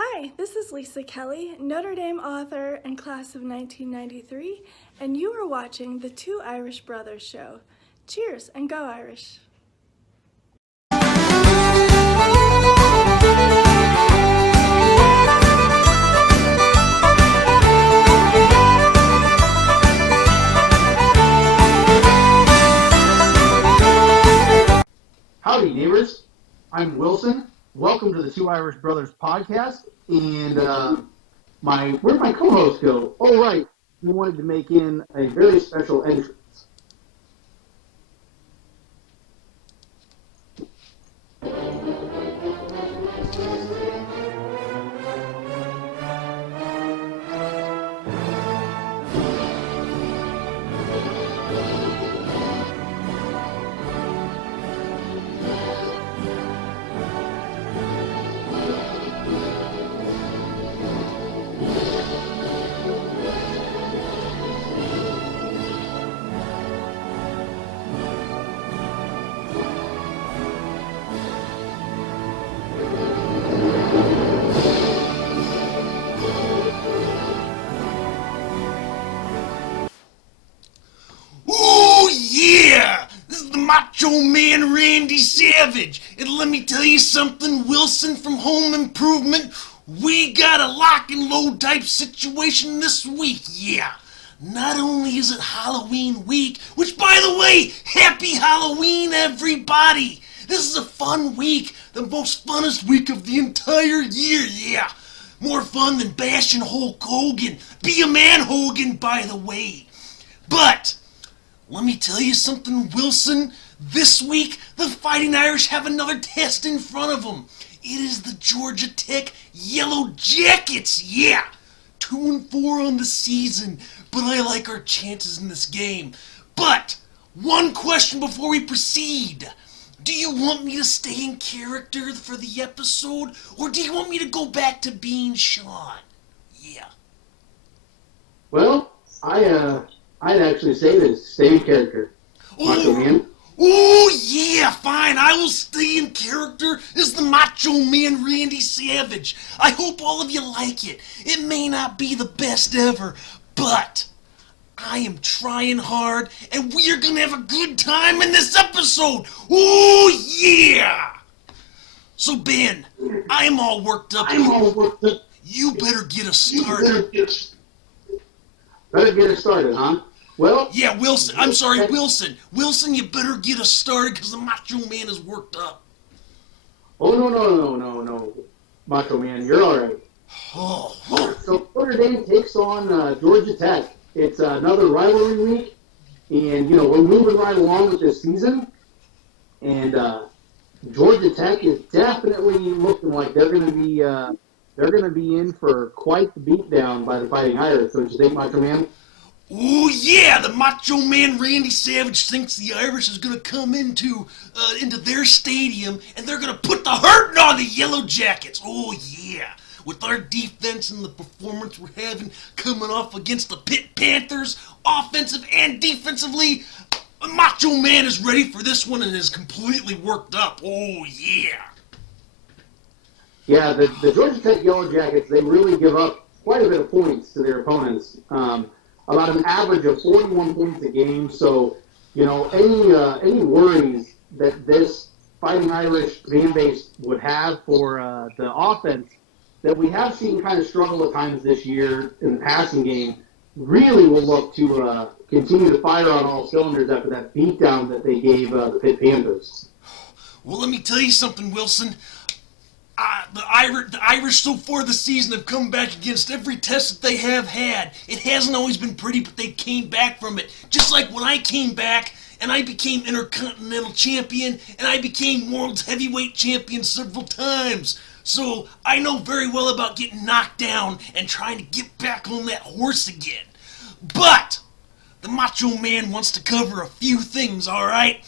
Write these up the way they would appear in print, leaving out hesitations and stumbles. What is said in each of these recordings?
Hi, this is Lisa Kelly, Notre Dame author and class of 1993, and you are watching the Two Irish Brothers Show. Cheers and go Irish! Howdy, neighbors. I'm Wilson. Welcome to the Two Irish Brothers podcast. And where'd my co-host go? Oh, right. We wanted to make in a very special entrance. Oh yeah! This is the Macho Man Randy Savage. And let me tell you something, Wilson from Home Improvement. We got a lock and load type situation this week, yeah. Not only is it Halloween week, which by the way, happy Halloween everybody! This is a fun week, the most funnest week of the entire year, yeah. More fun than bashing Hulk Hogan. Be a man, Hogan, by the way. But let me tell you something, Wilson. This week, the Fighting Irish have another test in front of them. It is the Georgia Tech Yellow Jackets, yeah. 2-4 on the season, but I like our chances in this game. But one question before we proceed. Do you want me to stay in character for the episode, or do you want me to go back to being Sean? Yeah. Well, I'd actually say this. Stay in character. Macho Man. Oh, yeah, fine. I will stay in character as the Macho Man Randy Savage. I hope all of you like it. It may not be the best ever, but I am trying hard, and we are going to have a good time in this episode. Oh, yeah. So, Ben, I'm all worked up. You better get us started. Better get us started, huh? Well, yeah, Wilson. I'm sorry, Wilson. Wilson, you better get us started because the Macho Man is worked up. Oh, no. Macho Man, you're all right. Oh. So Notre Dame takes on Georgia Tech. It's another rivalry week, and we're moving right along with this season. And Georgia Tech is definitely looking like they're going to be in for quite the beatdown by the Fighting Irish. Don't you think, Macho Man? Oh yeah, the Macho Man Randy Savage thinks the Irish is gonna come into their stadium and they're gonna put the hurting on the Yellow Jackets. Oh yeah, with our defense and the performance we're having coming off against the Pitt Panthers, offensive and defensively, Macho Man is ready for this one and is completely worked up. Oh yeah. Yeah, the Georgia Tech Yellow Jackets, they really give up quite a bit of points to their opponents. About an average of 41 points a game. So, any worries that this Fighting Irish fan base would have for the offense that we have seen kind of struggle at times this year in the passing game really will look to continue to fire on all cylinders after that beatdown that they gave the Pitt Panthers. Well, let me tell you something, Wilson. The Irish so far this season have come back against every test that they have had. It hasn't always been pretty, but they came back from it. Just like when I came back and I became Intercontinental Champion and I became World's Heavyweight Champion several times. So I know very well about getting knocked down and trying to get back on that horse again. But the Macho Man wants to cover a few things, alright?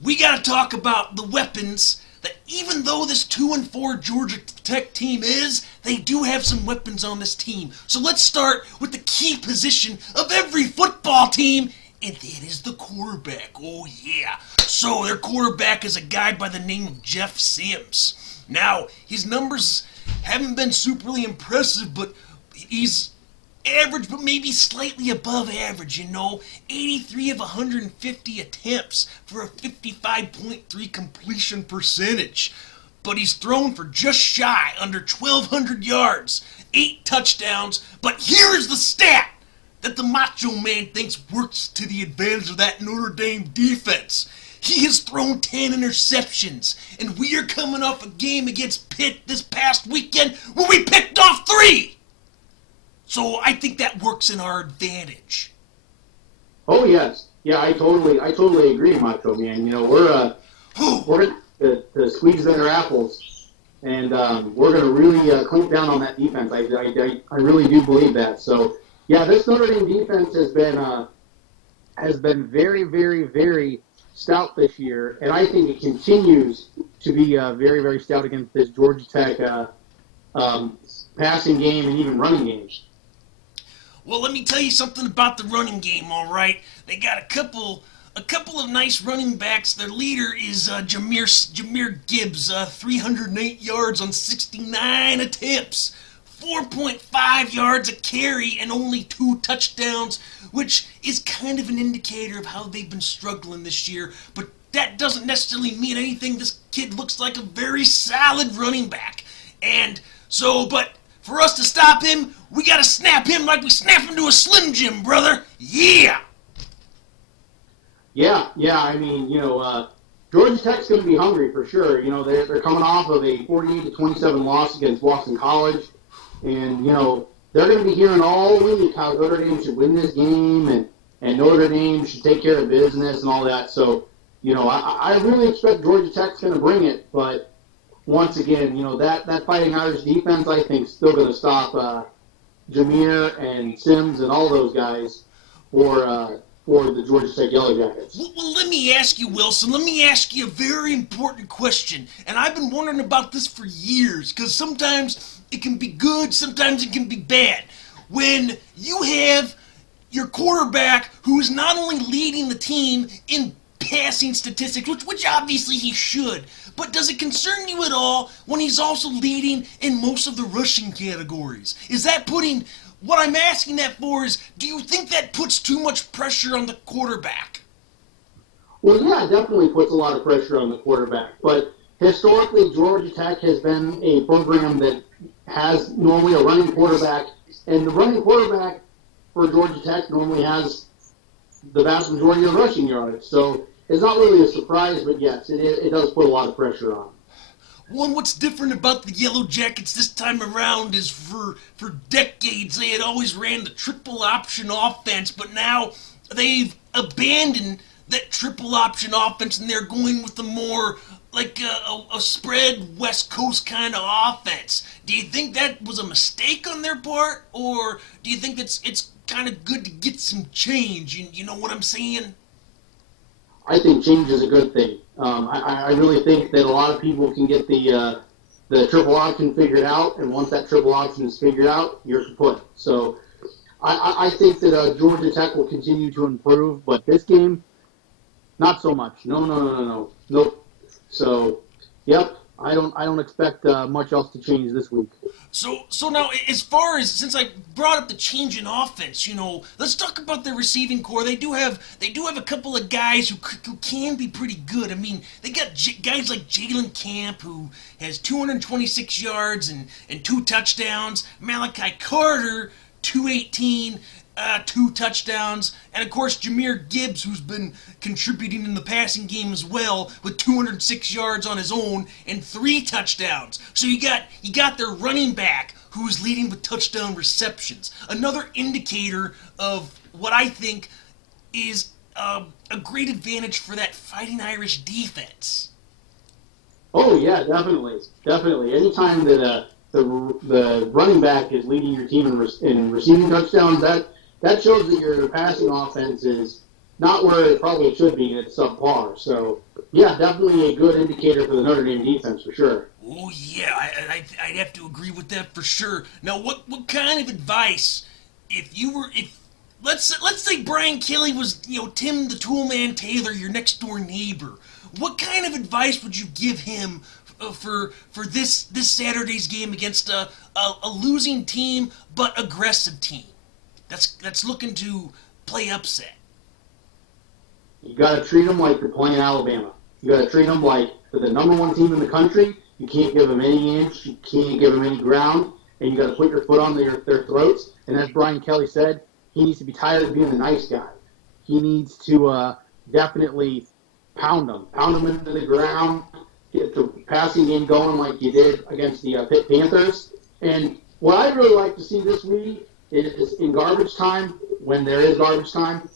We gotta talk about the weapons that even though this 2-4 Georgia Tech team is, they do have some weapons on this team. So let's start with the key position of every football team, and that is the quarterback. Oh yeah. So their quarterback is a guy by the name of Jeff Sims. Now, his numbers haven't been superly impressive, but he's average, but maybe slightly above average, 83 of 150 attempts for a 55.3 completion percentage. But he's thrown for just shy under 1,200 yards, 8 touchdowns. But here's the stat that the Macho Man thinks works to the advantage of that Notre Dame defense. He has thrown 10 interceptions, and we are coming off a game against Pitt this past weekend where we picked off 3. So I think that works in our advantage. Oh yes, yeah, I totally agree, Macho Man. We're going to squeeze their apples, and we're going to really clamp down on that defense. I really do believe that. So yeah, this Notre Dame defense has been very, very, very stout this year, and I think it continues to be very, very stout against this Georgia Tech passing game and even running games. Well, let me tell you something about the running game, all right? They got a couple of nice running backs. Their leader is Jahmyr Gibbs, 308 yards on 69 attempts, 4.5 yards a carry, and only 2 touchdowns, which is kind of an indicator of how they've been struggling this year. But that doesn't necessarily mean anything. This kid looks like a very solid running back. And so, but for us to stop him, we gotta snap him like we snap him to a Slim Jim, brother. Yeah! Yeah. I mean, Georgia Tech's going to be hungry for sure. They're coming off of a 48-27 loss against Boston College, and they're going to be hearing all week how Notre Dame should win this game, and Notre Dame should take care of business and all that. So, I really expect Georgia Tech's going to bring it, but once again, that Fighting Irish defense, I think, is still going to stop Jahmyr and Sims and all those guys for the Georgia Tech Yellow Jackets. Well, let me ask you, Wilson. Let me ask you a very important question. And I've been wondering about this for years, because sometimes it can be good, sometimes it can be bad. When you have your quarterback who is not only leading the team in passing statistics, which obviously he should, but does it concern you at all when he's also leading in most of the rushing categories? Is that putting... What I'm asking that for is, do you think that puts too much pressure on the quarterback? Well, yeah, it definitely puts a lot of pressure on the quarterback. But historically, Georgia Tech has been a program that has normally a running quarterback, and the running quarterback for Georgia Tech normally has the vast majority of rushing yards. So it's not really a surprise, but yes, it does put a lot of pressure on. Well, what's different about the Yellow Jackets this time around is for decades they had always ran the triple option offense, but now they've abandoned that triple option offense and they're going with a more like a spread West Coast kind of offense. Do you think that was a mistake on their part, or do you think it's kind of good to get some change? You know what I'm saying? I think change is a good thing. I really think that a lot of people can get the triple option figured out, and once that triple option is figured out, you're kaput. So I think that Georgia Tech will continue to improve, but this game, not so much. No. Nope. So, yep, I don't expect much else to change this week. So now, as far as, since I brought up the change in offense, let's talk about their receiving core. They do have a couple of guys who can be pretty good. I mean, they got guys like Jalen Camp, who has 226 yards and 2 touchdowns. Malachi Carter, 218, 2 touchdowns, and of course Jahmyr Gibbs, who's been contributing in the passing game as well, with 206 yards on his own and 3 touchdowns. So you got their running back who is leading with touchdown receptions. Another indicator of what I think is a great advantage for that Fighting Irish defense. Oh yeah, definitely. Anytime that the running back is leading your team in receiving touchdowns, that shows that your passing offense is not where it probably should be. It's subpar. So, yeah, definitely a good indicator for the Notre Dame defense for sure. Oh, yeah, I'd have to agree with that for sure. Now, what kind of advice, if let's say Brian Kelly was, Tim the Toolman Taylor, your next door neighbor, what kind of advice would you give him for this Saturday's game against a losing team but aggressive team that's looking to play upset. You got to treat them like you're playing Alabama. You got to treat them like they're the number one team in the country. You can't give them any inch. You can't give them any ground. And you got to put your foot on their throats. And as Brian Kelly said, he needs to be tired of being the nice guy. He needs to definitely pound them into the ground, get the passing game going like you did against the Pitt Panthers. And what I'd really like to see this week is in garbage time, when there is garbage time,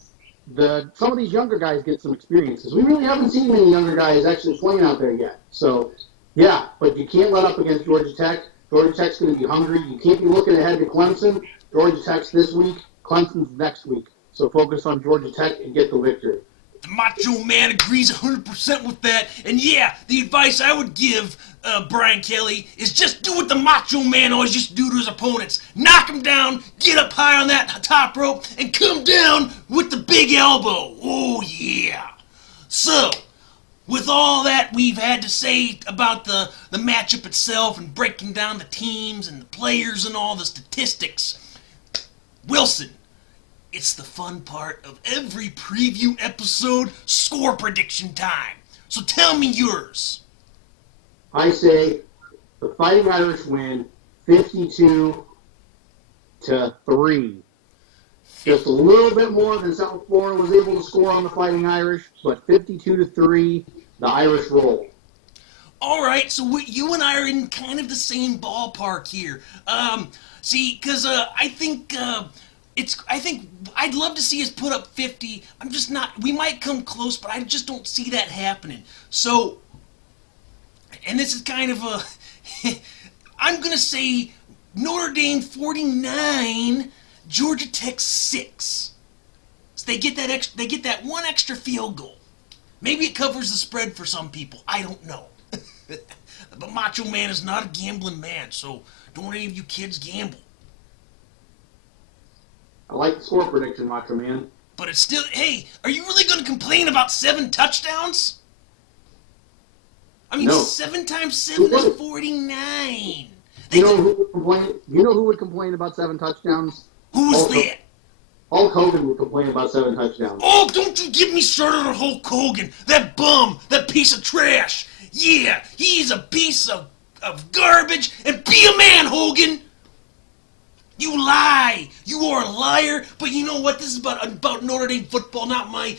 some of these younger guys get some experience, because we really haven't seen many younger guys actually playing out there yet. So, yeah, but you can't let up against Georgia Tech. Georgia Tech's going to be hungry. You can't be looking ahead to Clemson. Georgia Tech's this week. Clemson's next week. So focus on Georgia Tech and get the victory. The Macho Man agrees 100% with that. And yeah, the advice I would give Brian Kelly is just do what the Macho Man always used to do to his opponents. Knock him down, get up high on that top rope, and come down with the big elbow. Oh, yeah. So, with all that we've had to say about the matchup itself and breaking down the teams and the players and all the statistics, Wilson, it's the fun part of every preview episode, score prediction time. So tell me yours. I say the Fighting Irish win 52-3. Just a little bit more than South Florida was able to score on the Fighting Irish, but 52-3, the Irish roll. All right, so you and I are in kind of the same ballpark here. See, because I think I'd love to see us put up 50. I'm just not. We might come close, but I just don't see that happening. So, and this is kind of a. I'm gonna say Notre Dame 49, Georgia Tech 6. So they get that one extra field goal. Maybe it covers the spread for some people. I don't know. But Macho Man is not a gambling man, so don't any of you kids gamble. I like the score prediction, Macho Man. But it's still, hey, are you really going to complain about 7 touchdowns? I mean, No. 7 times 7 is 49. You know who would complain about 7 touchdowns? Who's that? Hulk Hogan would complain about 7 touchdowns. Oh, don't you get me started on Hulk Hogan. That bum, that piece of trash. Yeah, he's a piece of garbage. And be a man, Hogan. You lie! You are a liar, but you know what? This is about Notre Dame football, not my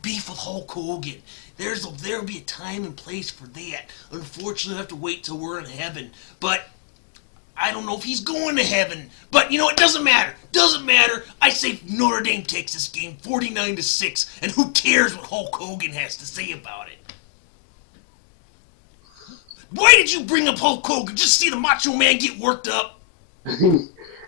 beef with Hulk Hogan. There'll be a time and place for that. Unfortunately, I have to wait till we're in heaven. But I don't know if he's going to heaven. But you know, it doesn't matter. Doesn't matter. I say Notre Dame takes this game 49-6, and who cares what Hulk Hogan has to say about it? Why did you bring up Hulk Hogan? Just see the Macho Man get worked up?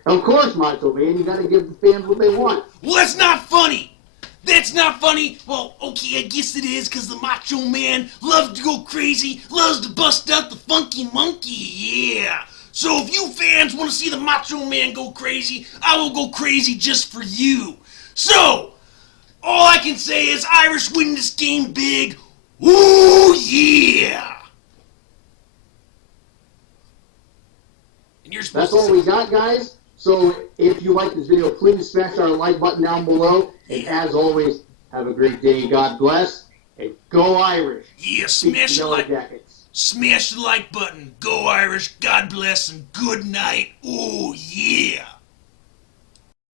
Of course, Macho Man. You got to give the fans what they want. Well, that's not funny. That's not funny. Well, okay, I guess it is, because the Macho Man loves to go crazy, loves to bust out the funky monkey, yeah. So if you fans want to see the Macho Man go crazy, I will go crazy just for you. So, all I can say is Irish win this game big. Ooh, yeah. And you're supposed That's all we got, guys. So if you like this video, please smash our like button down below. And as always, have a great day. God bless. And go Irish. Yeah, smash the like. Jackets. Smash the like button. Go Irish. God bless and good night. Oh, yeah.